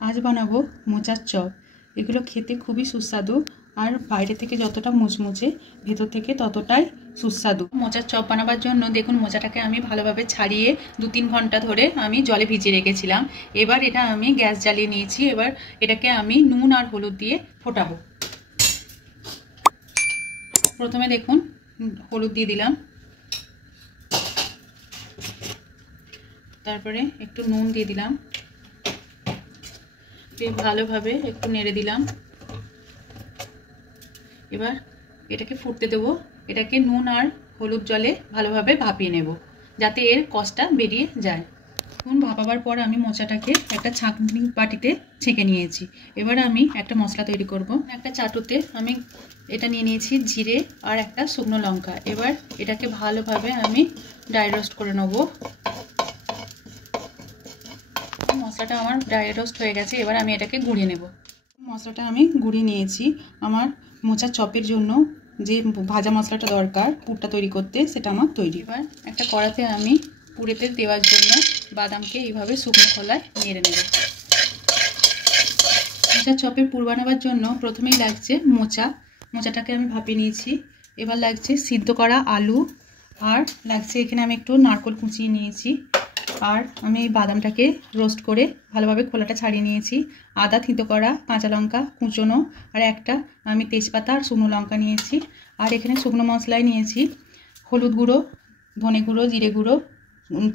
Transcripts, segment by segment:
আজ বানাবো মোচার চপ। এগুলো খেতে খুবই সুস্বাদু আর বাইরে থেকে যতটা মুচমুচে ভেতর থেকে ততটাই সুস্বাদু। মোচার চপ বানাবার জন্য দেখুন মোচাটাকে আমি ভালোভাবে ছাড়িয়ে 2-3 ঘন্টা ধরে আমি জলে ভিজিয়ে রেখেছিলাম। এবার এটা আমি গ্যাস জ্বালিয়ে নিয়েছি। এবার এটাকে আমি নুন আর হলুদ দিয়ে ফোটাবো। প্রথমে দেখুন হলুদ দিয়ে দিলাম, তারপরে একটু নুন দিয়ে দিলাম, ভালোভাবে একটু নেড়ে দিলাম। এবার এটাকে ফুটতে দেবো। এটাকে নুন আর হলুদ জলে ভালোভাবে ভাপিয়ে নেব যাতে এর কষটা বেরিয়ে যায়। নুন ভাপাবার পর আমি মোচাটাকে একটা ছাঁকনি বাটিতে ছেঁকে নিয়েছি। এবার আমি একটা মশলা তৈরি করব। একটা চাটুতে আমি এটা নিয়ে নিয়েছি জিরে আর একটা শুকনো লঙ্কা। এবার এটাকে ভালোভাবে আমি ড্রাই রোস্ট করে নেব। মশলাটা আমার ড্রাই রোস্ট হয়ে গেছে। এবার আমি এটাকে গুঁড়িয়ে নেব। মশলাটা আমি গুঁড়িয়ে নিয়েছি। আমার মোচার চপের জন্য যে ভাজা মশলাটা দরকার পুরটা তৈরি করতে, সেটা আমার তৈরি। এবার একটা কড়াতে আমি পুরেতে দেওয়ার জন্য বাদামকে এইভাবে শুকনো খোলায় নেড়ে নেব। মোচার চপের পুর বানাবার জন্য প্রথমেই লাগছে মোচাটাকে আমি ভাপিয়ে নিয়েছি। এবার লাগছে সিদ্ধ করা আলু, আর লাগছে এখানে আমি একটু নারকেল কুচিয়ে নিয়েছি, আর আমি এই বাদামটাকে রোস্ট করে ভালোভাবে খোলাটা ছাড়িয়ে নিয়েছি। আদা থিতো করা, কাঁচা লঙ্কা কুচোনো, আর একটা আমি তেজপাতা আর শুকনো লঙ্কা নিয়েছি। আর এখানে শুকনো মশলায় নিয়েছি হলুদ গুঁড়ো, ধনে গুঁড়ো, জিরে গুঁড়ো,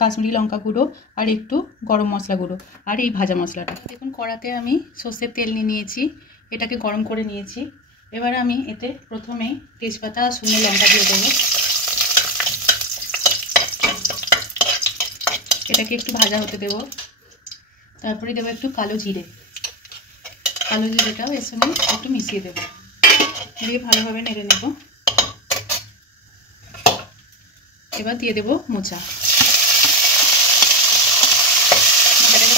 কাশ্মীরি লঙ্কা গুঁড়ো, আর একটু গরম মশলা গুঁড়ো, আর এই ভাজা মশলাটা। দেখুন কড়াতে আমি সর্ষের তেল নিয়ে নিয়েছি, এটাকে গরম করে নিয়েছি। এবার আমি এতে প্রথমেই তেজপাতা আর শুকনো লঙ্কা দিয়ে দেবো। এটাকে একটু ভাজা হতে দেব। তারপরে দেবো একটু কালো জিরেটাও এর সঙ্গে একটু মিশিয়ে দেবো। দিয়ে ভালোভাবে নেড়ে নেব। এবার দিয়ে দেবো মোচাটাকে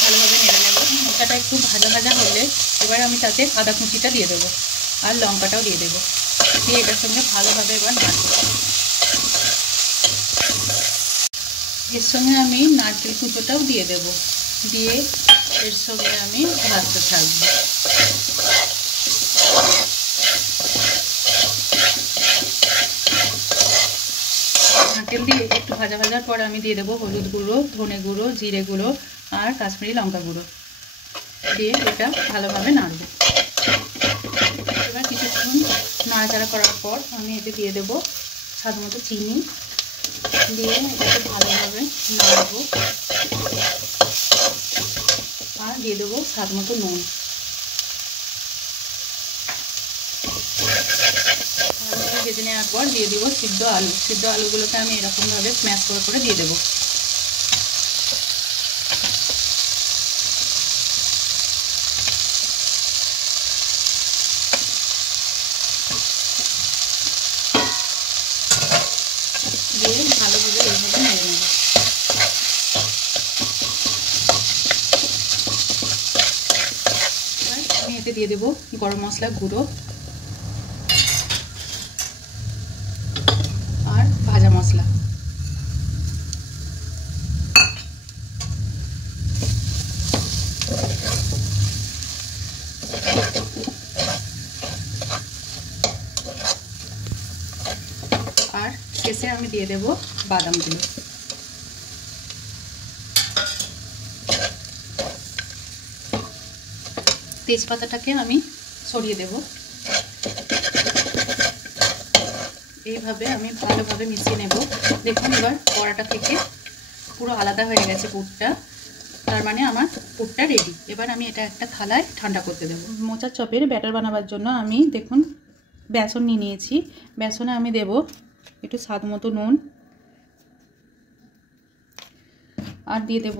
ভালোভাবে নেড়ে নেব। মোচাটা একটু ভাজা ভাজা হলে এবার আমি তাতে আদা কুচিটা দিয়ে দেবো আর লঙ্কাটাও দিয়ে দেবো। দিয়ে এটার সঙ্গে ভালোভাবে এবার নাড়বো। এর সঙ্গে আমি নারকেল কুচোটাও দিয়ে দেব। দিয়ে এর সঙ্গে আমি ভাজতে থাকবো। নারকেল দিয়ে একটু ভাজা ভাজার পর আমি দিয়ে দেবো হলুদ গুঁড়ো, ধনে গুঁড়ো, জিরে গুঁড়ো, আর কাশ্মীরি লঙ্কা গুঁড়ো। দিয়ে এটা ভালোভাবে নাড়বো। এবার কিছুক্ষণ নাড়াচাড়া করার পর আমি এতে দিয়ে দেবো স্বাদ মতো চিনি। দিয়ে এটাকে ভালোভাবে নাড়বো। আর দিয়ে দেবো স্বাদ মতো নুন। ভালোভাবে ভেজে নেওয়ার পর দিয়ে দেবো সিদ্ধ আলুগুলোকে আমি এরকমভাবে স্ম্যাশ করে দিয়ে দেবো। দিয়ে ভালোভাবে এইভাবে নেড়ে নেব। আমি এতে দিয়ে দেবো গরম মশলা গুঁড়ো আর ভাজা মশলা। আর শেষে আমি দিয়ে দেবো বাদামগুলো। তেজপাতাটাকে আমি সরিয়ে দেব। এইভাবে আমি ভালোভাবে মিশিয়ে নেব। দেখুন এবার কড়াটা থেকে পুরো আলাদা হয়ে গেছে পুরটা, তার মানে আমার পুরটা রেডি। এবার আমি এটা একটা থালায় ঠান্ডা করতে দেবো। মোচার চপের ব্যাটার বানাবার জন্য আমি দেখুন বেসন নিয়ে নিয়েছি। বেসনে আমি দেব একটু স্বাদ মতো নুন, আর দিয়ে দেব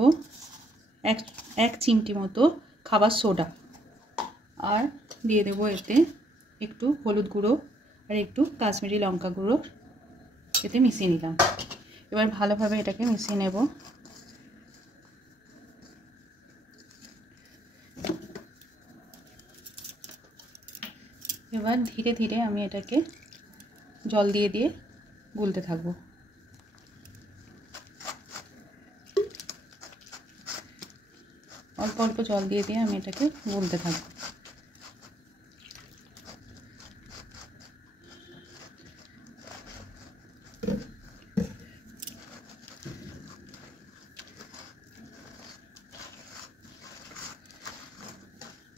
এক চিমটি মতো খাবার সোডা, আর দিয়ে দেবো এতে একটু হলুদ গুঁড়ো আর একটু কাশ্মীরি লঙ্কা গুঁড়ো এতে মিশিয়ে নিলাম। এবার ভালোভাবে এটাকে মিশিয়ে নেব। এবার ধীরে ধীরে আমি এটাকে জল দিয়ে দিয়ে গুলতে থাকবো। অল্প অল্প জল দিয়ে দিয়ে আমি এটাকে গুলতে থাকবো।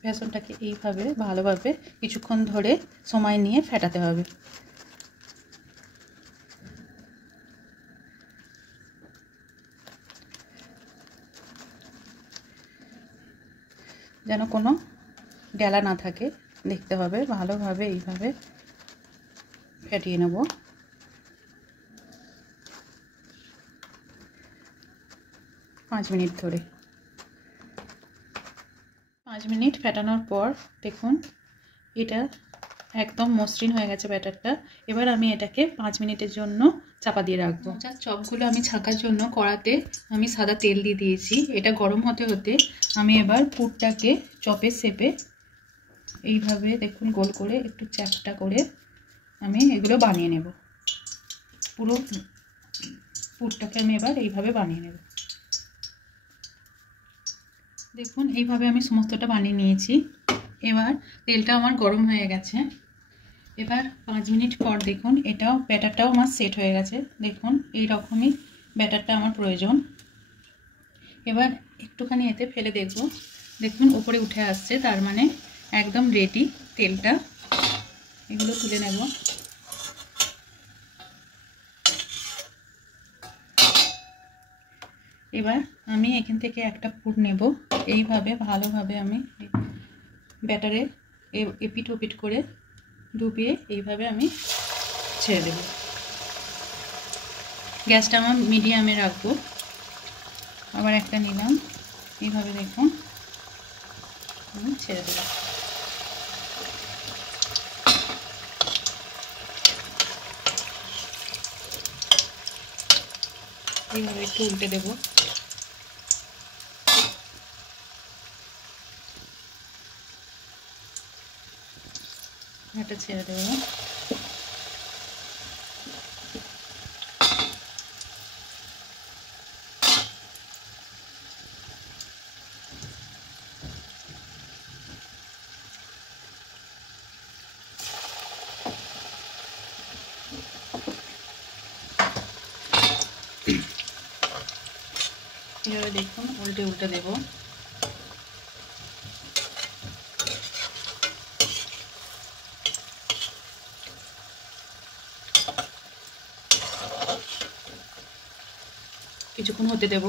বেসনটাকে এইভাবে ভালোভাবে কিছুক্ষণ ধরে সময় নিয়ে ফেটাতে হবে। যেন কোনো ডেলা না থাকে দেখতে হবে, ভালোভাবে এইভাবে ফেটিয়ে নেব। পাঁচ মিনিট ধরে। 5 মিনিট ফেটানোর পর দেখুন এটা একদম মসৃণ হয়ে গেছে ব্যাটারটা। এবার আমি এটাকে 5 মিনিটের জন্য চাপা দিয়ে রাখবো। মোচার চপগুলো আমি ছাকার জন্য কড়াতে আমি সাদা তেল দিয়ে দিয়েছি। এটা গরম হতে হতে আমি এবার পুরটাকে চপের শেপে এইভাবে দেখুন গোল করে একটু চ্যাপটা করে আমি এগুলো বানিয়ে নেব। পুরো পুরটাকে আমি এবার এইভাবে বানিয়ে নেব। দেখুন এইভাবে আমি সমস্তটা বানিয়ে নিয়েছি। এবার তেলটা আমার গরম হয়ে গেছে। এবার 5 মিনিট পর দেখুন এটাও ব্যাটারটাও আমার সেট হয়ে গেছে। দেখুন এই রকমই ব্যাটারটা আমার প্রয়োজন। এবার একটুখানি এতে ফেলে দেখব, দেখুন উপরে উঠে আসছে, তার মানে একদম রেডি তেলটা। এগুলো তুলে নেব। এবার আমি এখান থেকে একটা পুর নেব। এইভাবে ভালোভাবে আমি ব্যাটারে এপিট ওপিট করে ডুবিয়ে এইভাবে আমি ছেড়ে দেব। গ্যাসটা আমার মিডিয়ামে রাখবো। আবার একটা নিলাম, এইভাবে দেখুন আমি ছেড়ে দেব। এইভাবে একটু উল্টে দেব। এটা ছেড়ে দেব। এইভাবে দেখুন উল্টে উল্টে দেব। কিছুক্ষণ হতে দেব।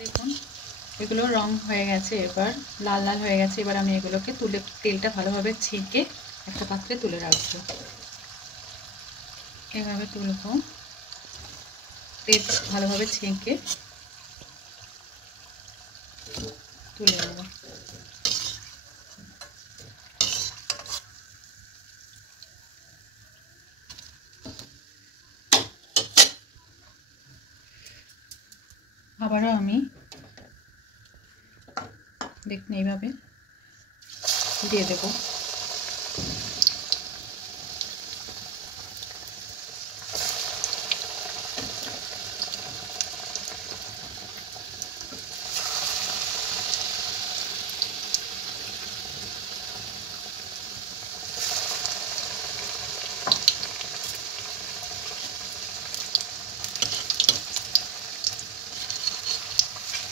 দেখুন এগুলো রং হয়ে গেছে, এবার লাল লাল হয়ে গেছে। এবার আমি এগুলোকে তুলে তেলটা ভালোভাবে ছেঁকে একটা পাত্রে তুলে রাখবো। এভাবে তুলব, তেল ভালোভাবে ছেঁকে তুলে নেব। আবারও আমি দেখুন এইভাবে দিয়ে দেব।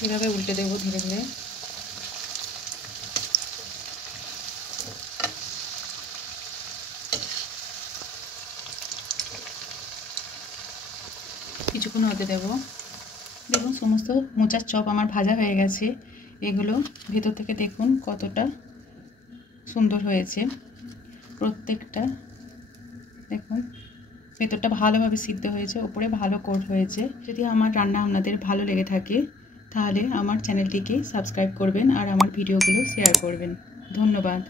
এভাবে উল্টে দেব ধীরে ধীরে। কিছুক্ষণ হতে দেব। দেখুন সমস্ত মোচার চপ আমার ভাজা হয়ে গেছে। এগুলো ভেতর থেকে দেখুন কতটা সুন্দর হয়েছে। প্রত্যেকটা দেখুন ভেতরটা ভালোভাবে সিদ্ধ হয়েছে, উপরে ভালো কোট হয়েছে। যদি আমার রান্না আপনাদের ভালো লেগে থাকে তাহলে আমার চ্যানেলটিকে সাবস্ক্রাইব করবেন আর আমার ভিডিওগুলো শেয়ার করবেন। ধন্যবাদ।